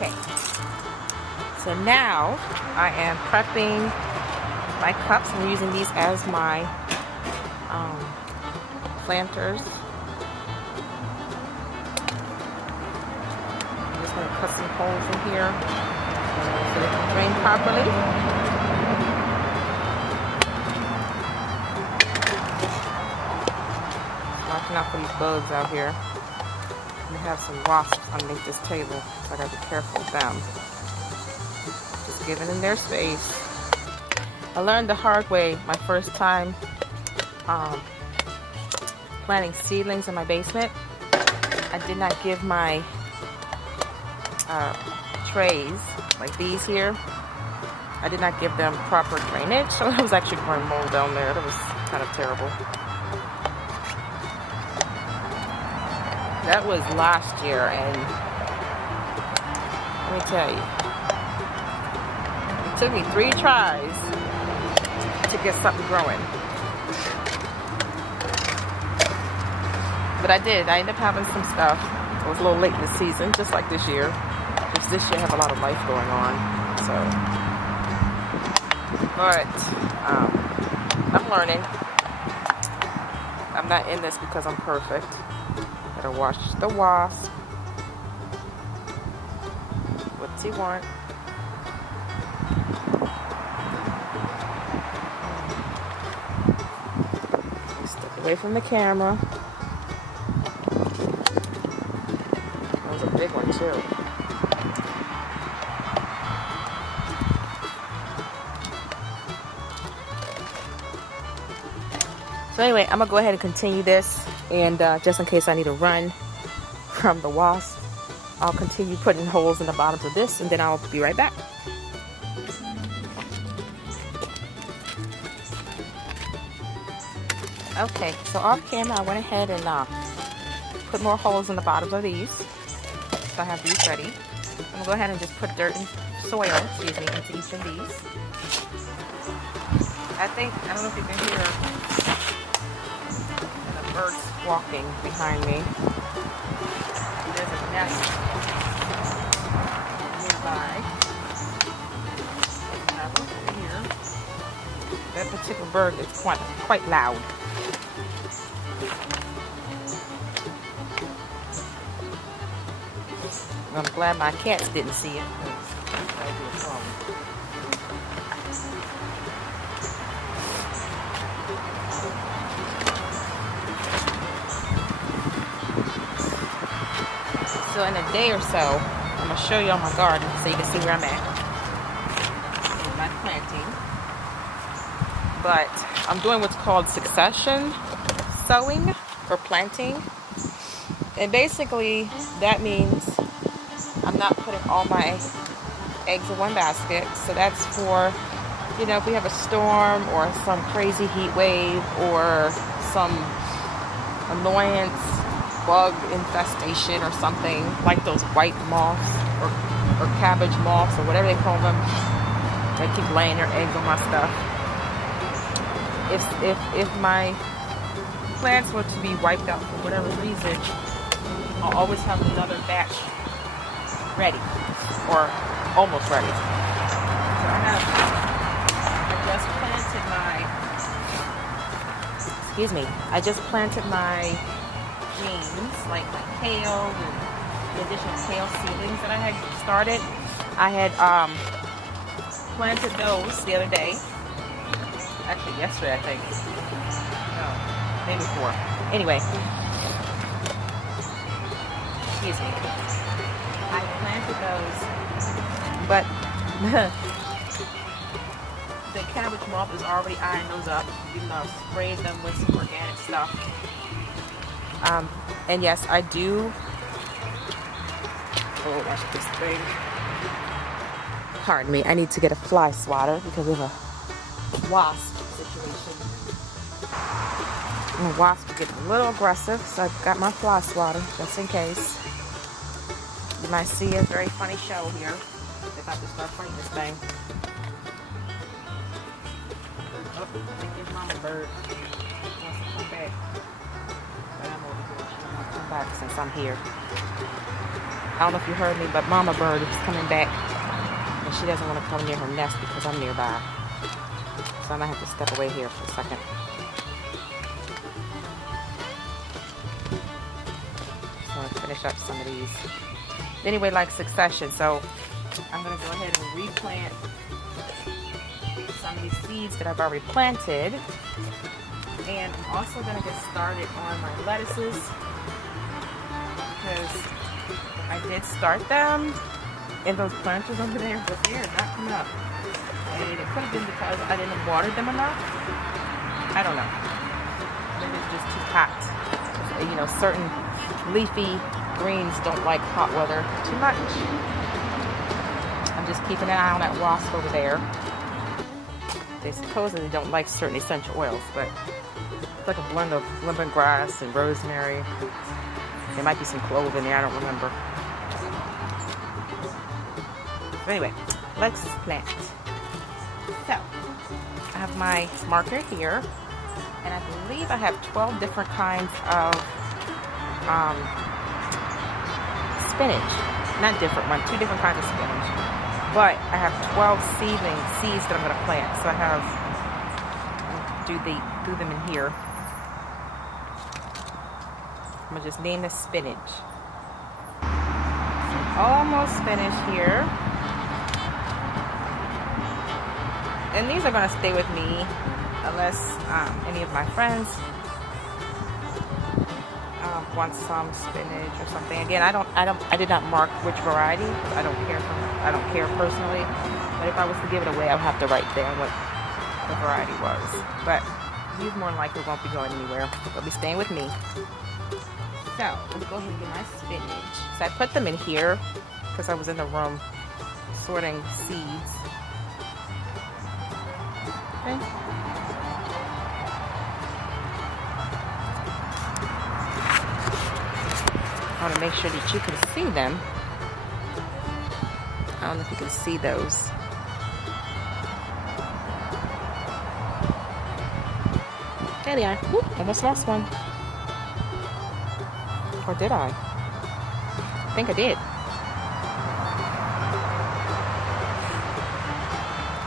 Okay, so now I am prepping my cups. I'm using these as my planters. I'm just going to cut some holes in here so they can drain properly. Watching out for these bugs out here. We have some wasps underneath this table, so I gotta be careful of them. Just giving them their space. I learned the hard way my first time planting seedlings in my basement. I did not give my trays, like these here, I did not give them proper drainage, so I was actually growing mold down there. That was kind of terrible. That was last year, and let me tell you, it took me 3 tries to get something growing. But I did. I ended up having some stuff. I was a little late in the season, just like this year. Just this year I have a lot of life going on. So, but I'm learning. I'm not in this because I'm perfect. Gotta watch the wasp. What's he want? Step away from the camera. That was a big one too. So anyway, I'm gonna go ahead and continue this, and just in case I need to run from the wasp, I'll continue putting holes in the bottoms of this, and then I'll be right back. Okay, so off camera I went ahead and put more holes in the bottoms of these. So I have these ready. I'm gonna go ahead and just put dirt and soil, into each of these. I don't know if you can hear birds walking behind me. There's a nest nearby. Over here. That particular bird is quite loud. I'm glad my cats didn't see it. That would be a problem. So in a day or so, I'm going to show you on my garden so you can see where I'm at with my planting. But I'm doing what's called succession sowing or planting. And basically that means I'm not putting all my eggs in one basket. So that's for, if we have a storm or some crazy heat wave or some annoyance bug infestation or something, like those white moths or cabbage moths or whatever they call them. They keep laying their eggs on my stuff. If my plants were to be wiped out for whatever reason, I'll always have another batch ready or almost ready. So I just planted my greens, like my kale and the additional kale seedlings that I had started. I had planted those the other day. Actually, yesterday, I think. No, day before. Anyway. Excuse me. I planted those, but the cabbage moth is already eyeing those up. Even though I've sprayed them with some organic stuff. And yes, I do. Oh, that's this thing. Pardon me. I need to get a fly swatter because we have a wasp situation. And the wasp is getting a little aggressive, so I've got my fly swatter just in case. You might see a very funny show here if I just start fighting this thing. Oh, I think there's mama bird. She wants to come back. But I'm over here. She wants to come back since I'm here. I don't know if you heard me, but Mama Bird is coming back, and she doesn't want to come near her nest because I'm nearby. So I might have to step away here for a second. So I'm gonna finish up some of these. Anyway, like succession, so I'm gonna go ahead and replant some of these seeds that I've already planted. And I'm also going to get started on my lettuces because I did start them in those planters over there, but they are not coming up. And it could have been because I didn't water them enough. I don't know. Maybe it's just too hot. You know, certain leafy greens don't like hot weather too much. I'm just keeping an eye on that wasp over there. They supposedly don't like certain essential oils, but it's like a blend of lemongrass and rosemary. There might be some clove in there, I don't remember. But anyway, let's plant. So, I have my marker here, and I believe I have 12 different kinds of spinach. Not different one, 2 different kinds of spinach. But I have 12 seeds that I'm going to plant. So I have, do them in here. I'm going to just name this spinach. So almost finished here. And these are going to stay with me unless any of my friends want some spinach or something. Again, I did not mark which variety. I don't care personally. But if I was to give it away, I would have to write down what the variety was. But these more than likely won't be going anywhere. They'll be staying with me. So let me go ahead and get my spinach. So I put them in here because I was in the room sorting seeds. Okay. I want to make sure that you can see them. I don't know if you can see those. There they are. Woo, almost lost one. Or did I? I think I did.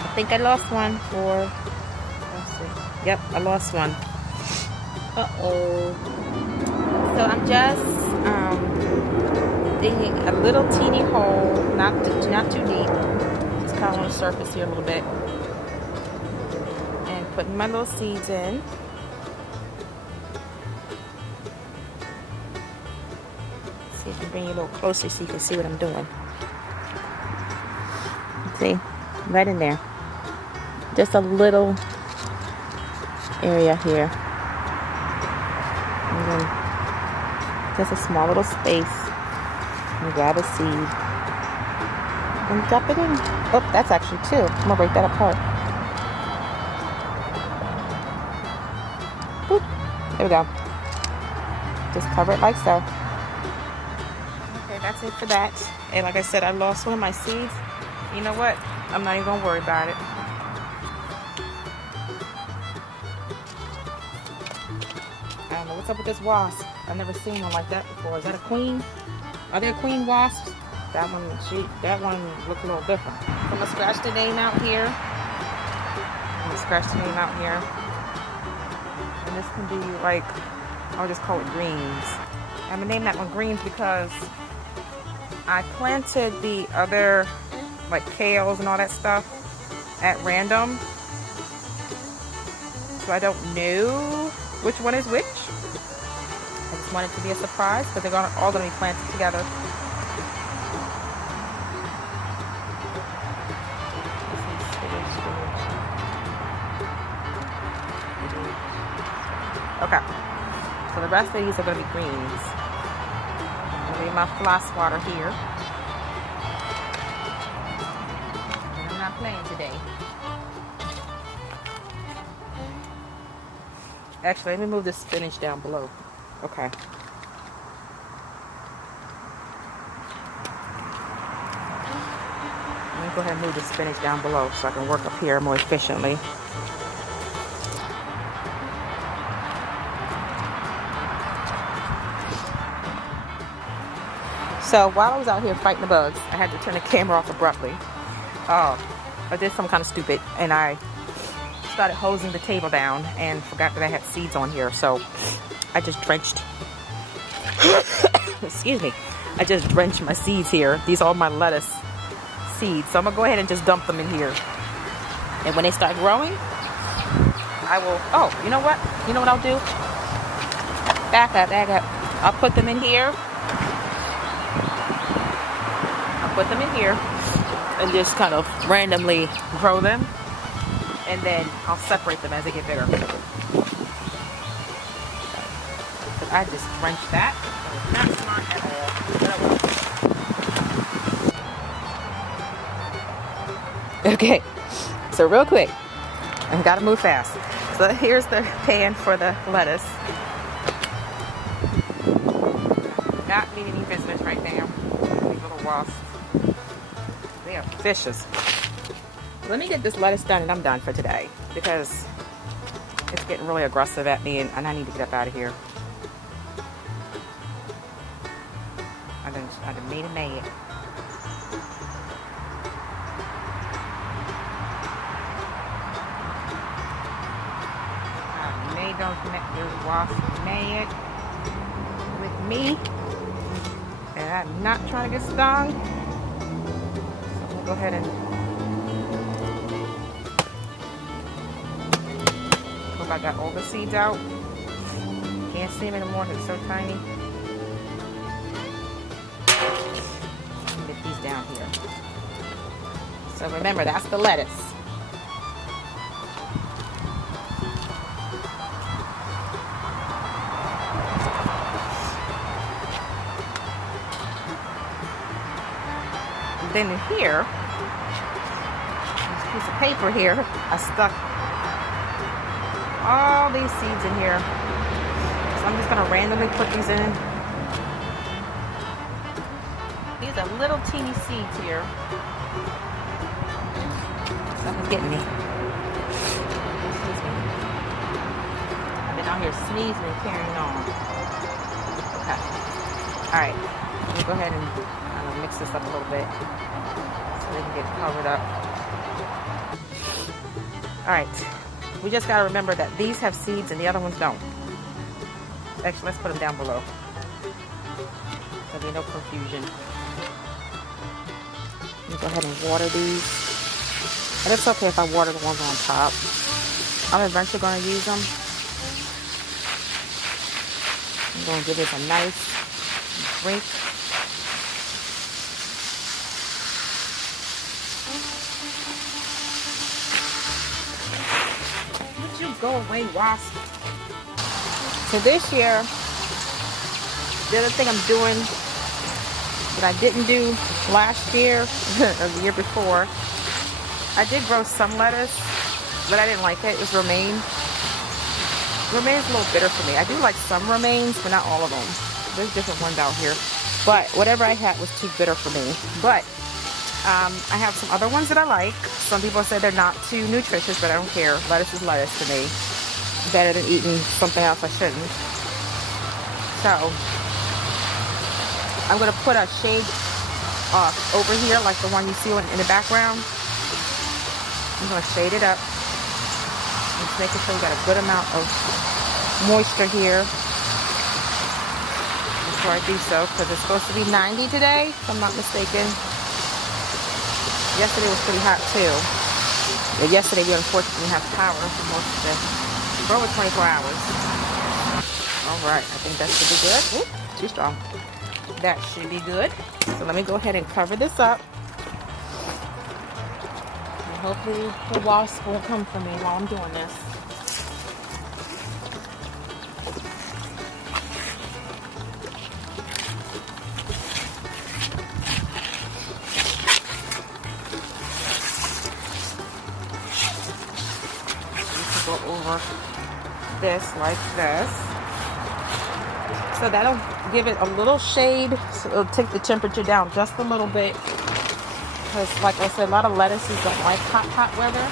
I think I lost one for, let's see. Yep, I lost one. Uh-oh. So I'm just digging a little teeny hole, not too deep, just kind of on the surface here a little bit, and putting my little seeds in. See if I can bring you a little closer so you can see what I'm doing. See, right in there, just a little area here, and then just a small little space. And grab a seed and drop it in. Oh, that's actually 2. I'm gonna break that apart. Boop. There we go. Just cover it like so. Okay, that's it for that. And like I said, I lost one of my seeds. You know what? I'm not even gonna worry about it. I don't know what's up with this wasp. I've never seen one like that before. Is that a queen? Are there queen wasps? That one looked a little different. So I'm gonna scratch the name out here. And this can be like, I'll just call it greens. I'm gonna name that one greens because I planted the other, like kales and all that stuff, at random. So I don't know which one is which. I just want it to be a surprise because they're all going to be planted together. Okay, so the rest of these are going to be greens. I'm going to my floss water here. And I'm not playing today. Actually, let me move this spinach down below. Okay. Let me go ahead and move the spinach down below so I can work up here more efficiently. So while I was out here fighting the bugs, I had to turn the camera off abruptly. I did something kind of stupid, and I started hosing the table down and forgot that I had seeds on here. So I just drenched, excuse me, I just drenched my seeds here. These are my lettuce seeds. So I'm gonna go ahead and just dump them in here. And when they start growing, I will, oh, you know what? You know what I'll do? Back up. I'll put them in here. Put them in here and just kind of randomly grow them, and then I'll separate them as they get bigger. But I just drenched that. That was not smart at all. Okay, so real quick, I've got to move fast. So here's the pan for the lettuce. Not mean any business right now. These little wasps. They are vicious. Let me get this lettuce done and I'm done for today, because it's getting really aggressive at me, and I need to get up out of here. I done made it mad. I made those wasps mad with me, and I'm not trying to get stung. Go ahead and hope I got all the seeds out. Can't see them anymore, they're so tiny. Get these down here. So remember, that's the lettuce. Then in here, this piece of paper here, I stuck all these seeds in here. So I'm just gonna randomly put these in. These are little teeny seeds here. Something's getting me. Excuse me. I've been out here sneezing and carrying on. Okay. All right. Let me go ahead and mix this up a little bit so they can get covered up. Alright, we just got to remember that these have seeds and the other ones don't. Actually, let's put them down below. There'll be no confusion. Let me go ahead and water these. And it's okay if I water the ones on top. I'm eventually going to use them. I'm going to give this a nice drink. Go away, wasp. So this year, the other thing I'm doing that I didn't do last year or the year before, I did grow some lettuce, but I didn't like it. It was romaine. Romaine is a little bitter for me. I do like some romaines, but not all of them. There's different ones out here. But whatever I had was too bitter for me. But I have some other ones that I like. Some people say they're not too nutritious, but I don't care. Lettuce is lettuce to me. Better than eating something else I shouldn't. So I'm going to put a shade over here, like the one you see in the background. I'm going to shade it up. Just making sure we got a good amount of moisture here before I do so, because it's supposed to be 90 today, if I'm not mistaken. Yesterday was pretty hot too. But yesterday we unfortunately have power for most of for over 24 hours. Alright, I think that should be good. Ooh, too strong. That should be good. So let me go ahead and cover this up. And hopefully the wasp won't come for me while I'm doing this. Go over this like this, so that'll give it a little shade, so it'll take the temperature down just a little bit, because like I said, a lot of lettuces don't like hot weather.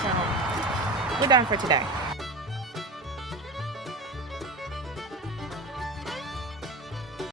So we're done for today.